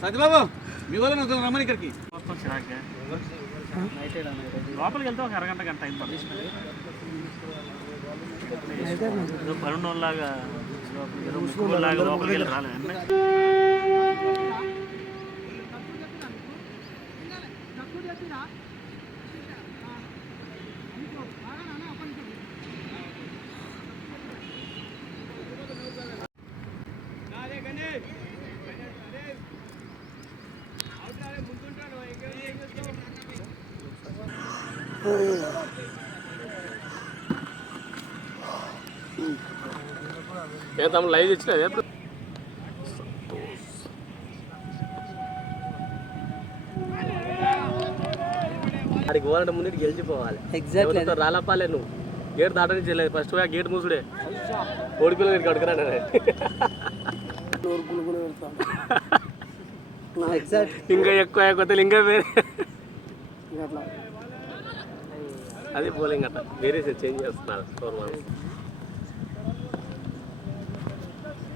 సత్యబాబు మీ వల్ల రమ్మని ఇక్కడికి లోపలికి వెళ్తే ఒక అరగంట గంట టైం పడుతుంది. పరుణోళ్ళలాగా లోపలికి వెళ్ళి రాలేదు. తమ లైవ్ ఇచ్చిన అడిగి పోవాలంటే ముందు గెలిచిపోవాలి. ఎగ్జాక్ట్లీ రాలపాలే నువ్వు గేట్ దాటని చేయలేదు. ఫస్ట్ గేట్ మూసుడే ఓడిపిల్ల మీరు కడుకురాడు ఇంకా ఎక్కువ కొత్త ఇంకా వేరే అదే పోలింగ్ అట్లా వేరే చేంజ్ చేస్తున్నారు 4 months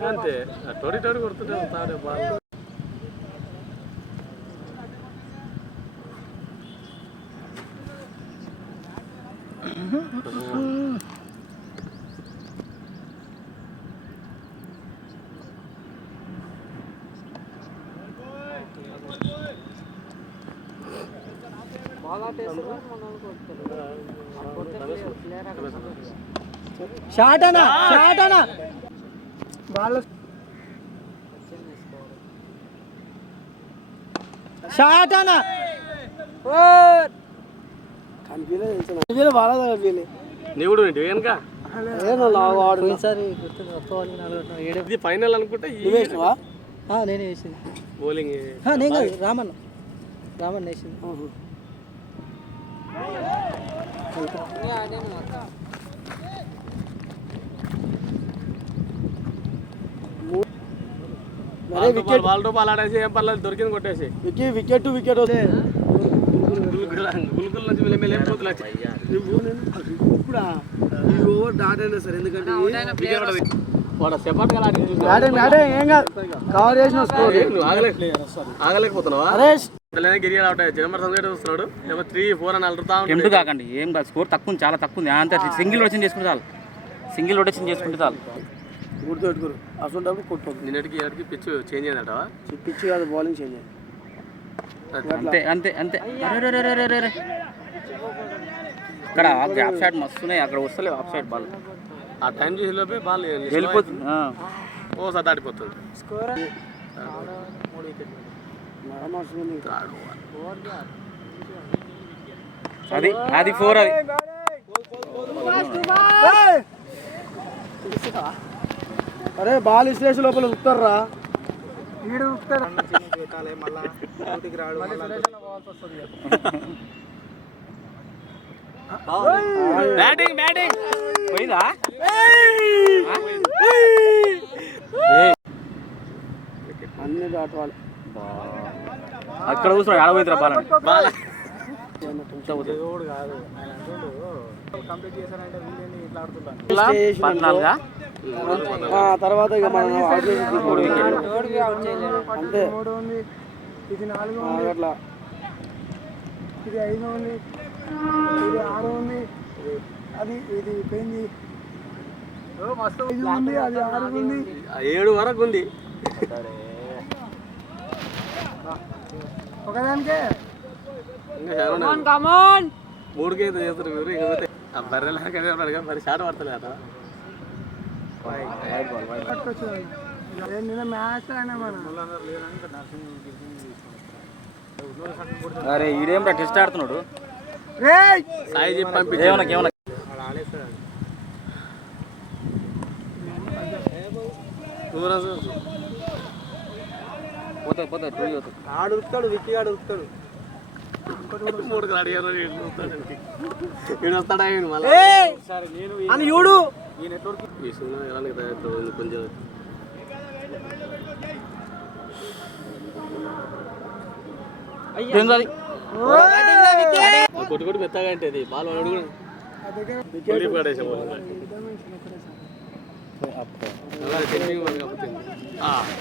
అంతే. టోడి కొడుతుంటే వస్తాడే బాగా. షాటనా బాల్ షాటనా కనిపించలేదు బాగా కనిపించలేదు. నీవుడు వెనక ఇది ఫైనల్ అనుకుంటే నేనే వేసింది బౌలింగ్. నేను కాదు రామన్న వేసింది. వాళ్ళ రూపాయలు ఆడేసి ఏం పర్లేదు దొరికింది కొట్టేసి వికెట్ గుల్గుల్ నుంచి వెళ్ళిపోతున్నా ఇప్పుడు ఈ ఓవర్ డాట్ అయినా సరే ఎందుకంటే ఆగలేకపోతున్నావా? గిరియాడు అవుట్ జనమర్ సంగతి చూస్తున్నాడు 3-4 అని అలుగుతా ఎందుకు కాకండి. ఏం కాదు, స్కోర్ తక్కువ ఉంది, చాలా తక్కువ ఉంది. అంత సింగిల్ రొటేషన్ చేసుకుంటే చాలు, సింగిల్ రొటేషన్ చేసుకుంటే చాలు. గుర్తుపెట్టుకోరు అసలు కొట్టుకోండి. నిన్నటికి పిచ్ చేంజ్ అయిందట. పిచ్ కాదు బౌలింగ్ చేంజ్ అయింది. అంతే అక్కడ ఆఫ్ సైడ్ మస్తున్నాయి, అక్కడ వస్తలేవు ఆఫ్ సైడ్ బాల్. ఆ టైం చేసే లోపే బాల్ వెళ్ళిపోతుంది, ఓసారి దాటిపోతుంది. అది 4. అది అరే బాల్ విశ్లేష లోపల ఉత్తర్రా బ్యాటింగ్ పోయిందా? అన్ని దాటాలి. అక్కడ కూర్చోడు ఆడబోతురా బాల్ తర్వాత ఇక మనం అంతే ఇది 4 అట్లా ఇది 5 ఉంది, ఇది 6 ఉంది, అది ఇది పోయింది 5 ఉంది, అది 6 ఉంది, 7 వరకు ఉంది. ఒకదానికే 3కే చేస్తారు మీరు. ఇకపోతే ఆ బర్రెలాగా మరి షాట్ పడతలే అట. నిన్న మ్యాచ్ అయినా అరే ఈడేం టెస్ట్ ఆడుతున్నాడు. సాయి చెప్పి పంపించి ఆడు ఉరుకుతాడు, విక్కీ ఆడు ఉరుకుతాడు. 3 అడిగారు వస్తాడా అని చూడు. కొంచెం కొట్టుకొట్టి మెత్తగా అంటే అది బాల్ పడేసాం.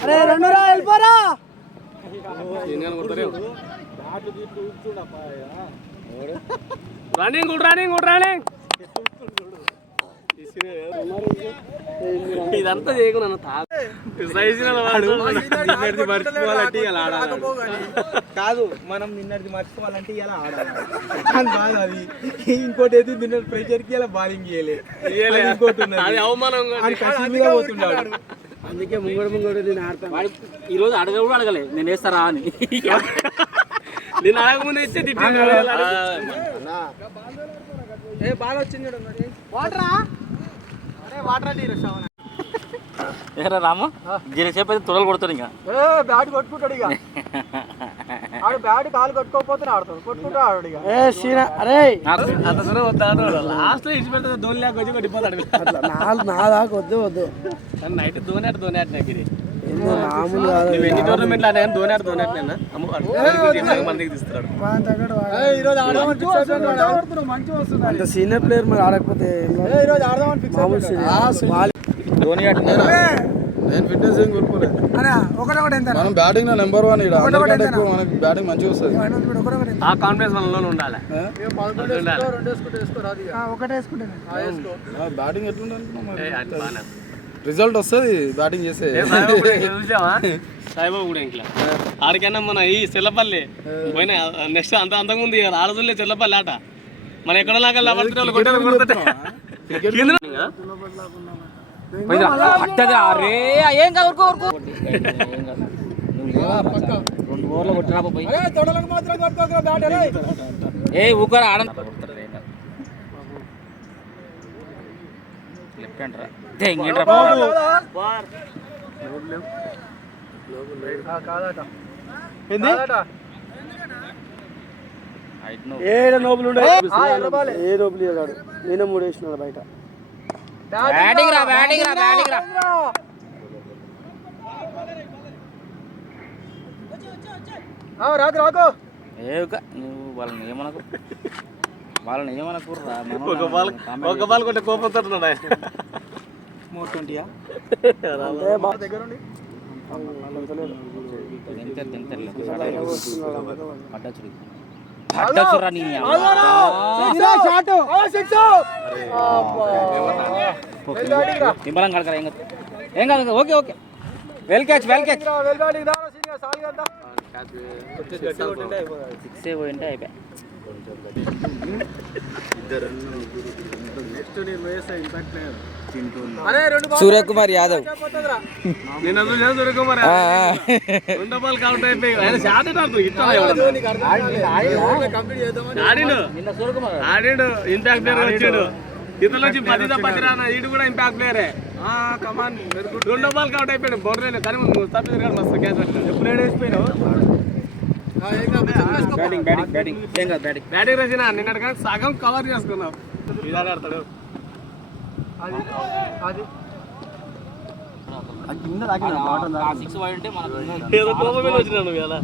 అరే రెండు రా వెళ్ళిపోరా. రన్నింగ్ రన్నింగ్ ఇదంతా చేయకు నన్ను కాదు మనం నిన్నటి మర్చిపోవాలంటే ఇలా ఆడాలి కాదు అది. ఇంకోటి అయితే నిన్న ప్రెషర్కి ఇలా బౌలింగ్ చేయలేదు. ఇంకోటి అది అవమానం. పోతున్నాడు. అందుకే ముంగడు నేను ఆడతాను. ఈ రోజు అడగ కూడా అడగలే నేను వేస్తారా అని. నేను అడగముందే ఇచ్చే తిట్టాను. బాగా వచ్చింది ఏరా రాము జీరసేపు అయితే తొడలు కొడతాడు ఇంకా. బ్యాట్ కొట్టుకుంటాడు ఇక. ఆడు బ్యాట్ కాలు కొట్టుకోకపోతే ఆడతాడు, కొట్టుకుంటా ఆడు ఇక. అరే లాస్ట్ లో ఇచ్చి పెడితే ధోని లేక వచ్చి కొట్టిపోతాడు. నా దాకా వద్దు నైట్ ధోని ఆట నాకు ఇది మామూలు కాదు. ఎన్ని టోర్నమెంట్లు ఆడా ధోని ఆట నేను మందికి తీస్తున్నాడు. మంచిగా వస్తుంది. అంత సీనియర్ ప్లేయర్ మరి ఆడకపోతే ఈరోజు ఆడదామని ఫిక్స్ ధోని ఆట నేను ఫిట్నెస్ ఏం కోరుకోలేదు. ఒకటి ఎంత మనం బ్యాటింగ్ నెంబర్ 1 ఇక్కడ అందరికంటే ఎక్కువ మనకి బ్యాటింగ్ మంచిగా వస్తుంది. ఆ కాన్ఫిడెన్స్ మనలో ఉండాలి. ఒకటే వేసుకుంటాను. బ్యాటింగ్ ఎట్లుంటుంది రిజల్ట్ వస్తుంది బ్యాటింగ్ చేస్తే. చూసావా సాయిబాబు కూడా ఇంట్లో ఆడికైనా మన ఈ చెల్లపల్లి పోయినా నెక్స్ట్ అంతకుముందు ఆడదులే చెల్లపల్లి ఆట మన ఎక్కడ లాగా అరే ఏం కాదు ఊరుకో 2 ఓవర్లు కొట్టినా పోయి ఏ ఊకరా ఆడ లెఫ్ట్ హ్యాండ్ రా ఏడు నోబులు ఉండే ఏ నోబులు ఇవ్వగాడు. నేనే 3 వేసినాడు బయట. బ్యాటింగ్ రా రాకు నువ్వు వాళ్ళని ఏమనకు ఒక బాల్ కొట్టే కోపంతో దగ్గరుండి నిమ్మలం కడకరా ఏం కాదు ఓకే వెల్ క్యాచ్ సిక్స్ పోయింటే అయిపోయా. సూర్యకుమార్ యాదవ్ నేను సూర్యకుమార్ 2 బాల్ కౌంట్ అయిపోయి ఆయన షాట్ ఆడిండు ఇంపాక్ట్ ప్లేయర్ వచ్చాడు. ఇతను వచ్చి 10 రానా ఈడు కూడా ఇంపాక్ట్ ప్లేయరే. 2 బాల్ కౌంట్ అయిపోయాడు. బౌండరీ కానీ మస్తు క్యాచ్ పెట్టాడు. ఎప్పుడు వేసిపోయినావు బ్యాటింగ్ రచన నిన్నటి కానీ సగం కవర్ చేసుకున్నావు. ఇలా ఆడతాడు ఏదో కోపం మీద వచ్చినా నువ్వు ఇలా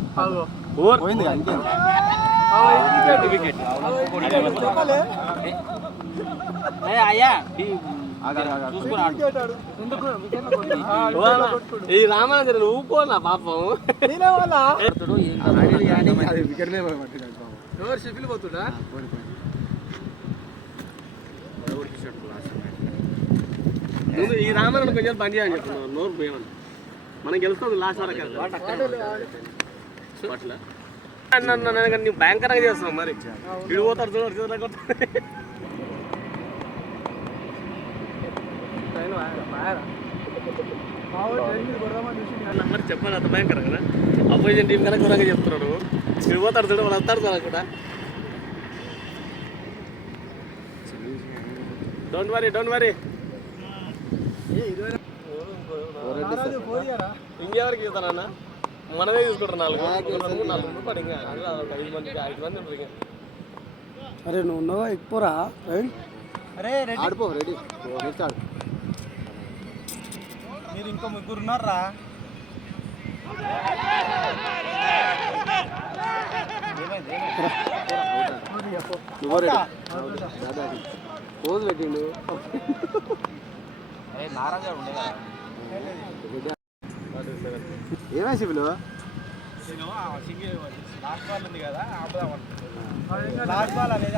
ఈ రామానందర్ ఊపోనా పాపం షిఫిల్ పోతుడా నువ్వు ఈ రామానంద కొంచెం పని చేయని చెప్తున్నావు. నోరు పోయేమని మనం గెలుస్తుంది లాస్ట్ వరకు అట్లా నువ్వు భయంకరంగా చేస్తున్నావు. మరి ఇడు పోతాడు చూడ మరి చెప్పాలి అంత భయంకరంగా అపోజిషన్ టీం కన్నా ఘోరంగా చెప్తున్నాడు. ఇడు పోతాడు చూడ వాళ్ళు వస్తాడు చూడ కూడా. డోంట్ వరీ ఇంకెవరికి ఇస్తానన్నా మనమే తీసుకుంటారు 4 పడి ఇంకా 5 మంది ఉంటారు. అరే నువ్వు ఉన్నావా ఎక్కువరా. ఆడిపో రెడీ నెక్స్ట్ ఆడు. మీరు ఇంకో 3 ఉన్నారా. పోజ్ పెట్టిండు ఏమే శివులు లాస్ట్ బాల్ అనేది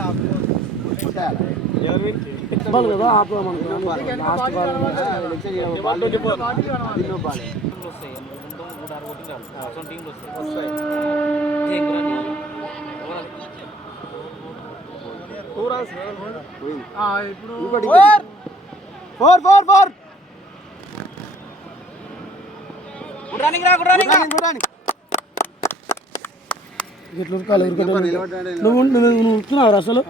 నువ్వు ఉరుకుతున్నావు అసలు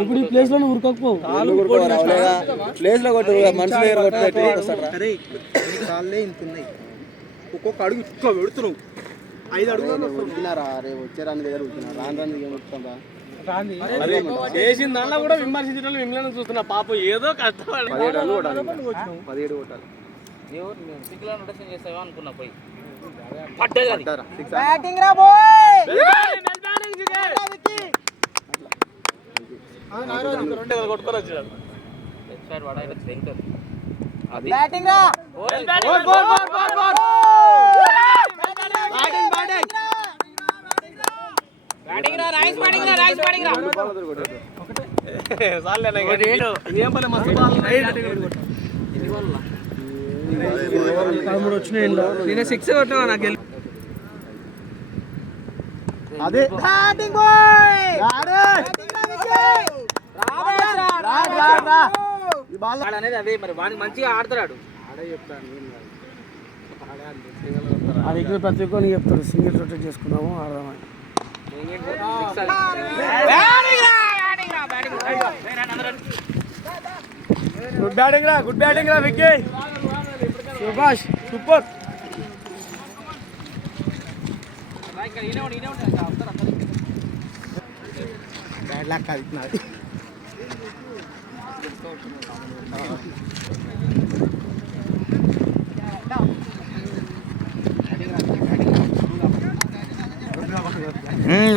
ఇప్పుడు ఈ ప్లేస్ లో ఉరకపోవు ప్లేస్ లో కొట్టు మనుషులు కాళ్ళే ఇంతున్నాయి ఒక్కొక్క అడుగు ఎక్కువ పెడుతున్నావు 5 అడుగులు ఉరికినారా రే వచ్చారాని దగ్గర ఉరికినారు రాని చేసిన దాంట్లో కూడా విమర్శించడం మిమ్మల్ని చూస్తున్నా పాప ఏదో కష్టపడి 17 కొట్టాలి అనుకున్నా పోయి పడ్డది అది. బ్యాటింగ్ రా బాయ్ కొట్టుకొని వచ్చాడు లెఫ్ట్ సైడ్ వాడాలి సెంటర్ అది బ్యాటింగ్ రా బ్యాటింగ్ రా నైస్ బ్యాటింగ్ రా నైస్ బ్యాటింగ్ రా సాల్లే ఏం పని మస్తు బాల్ నేను 6 కొట్టినా నాకు అదే బ్యాటింగ్ బాయ్ అనేది అదే మరి వానికి మంచిగా ఆడతాడు అది ఇక్కడ ప్రతి ఒక్కరిని చెప్తారు సింగిల్ రొటేట్ చేసుకున్నాము ఆడదామని గుడ్ బ్యాటింగ్ రా Vicky Subhash super bad luck అది నాది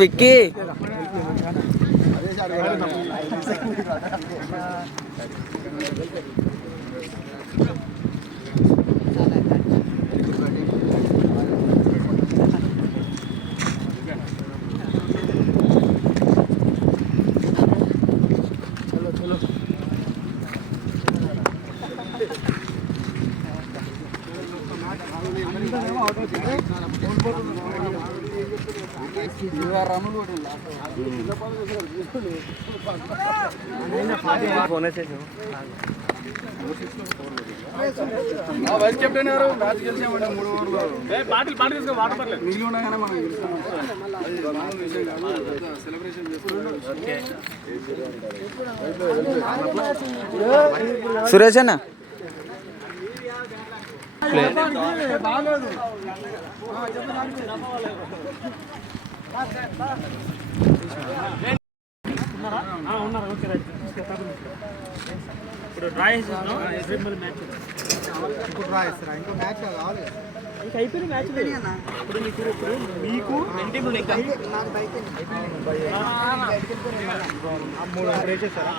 విక్కీ వైస్ కెప్టెన్ గారు మ్యాచ్ గెలిచామండి 3 ఓవర్లో బాటిల్ తీసుకొని వాటర్ పర్లేదు నీళ్ళు ఉండగానే మనం సెలబ్రేషన్ చేసుకున్నాం. సురేష్ అన్న ఇప్పుడు డ్రా చేసేసాను ఇప్పుడు రాయిస్తారా ఇంకో మ్యాచ్ కావాలి అయిపోయిన మ్యాచ్ ఇప్పుడు మీకు ఇంకా 3 వేసేస్తారా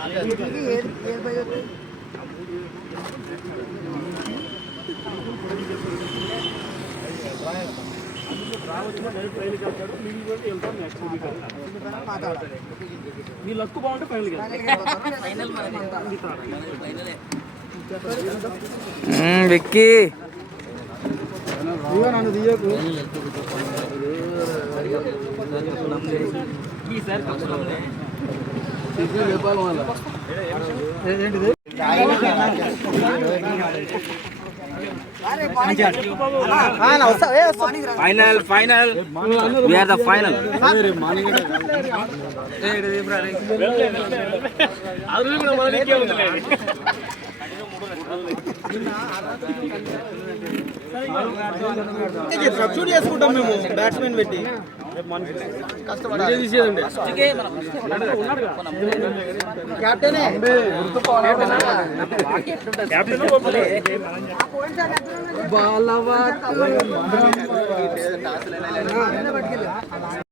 మీ లక్ బాగుంటే ఫైనల్ విక్కీ నన్ను తీయకు ఏంటిది final we are the final అది కూడా మన నీకే ఉంది సబ్స్టిట్యూట్ చేసుకుంటాం మేము బ్యాట్స్మెన్ పెట్టి బాలవా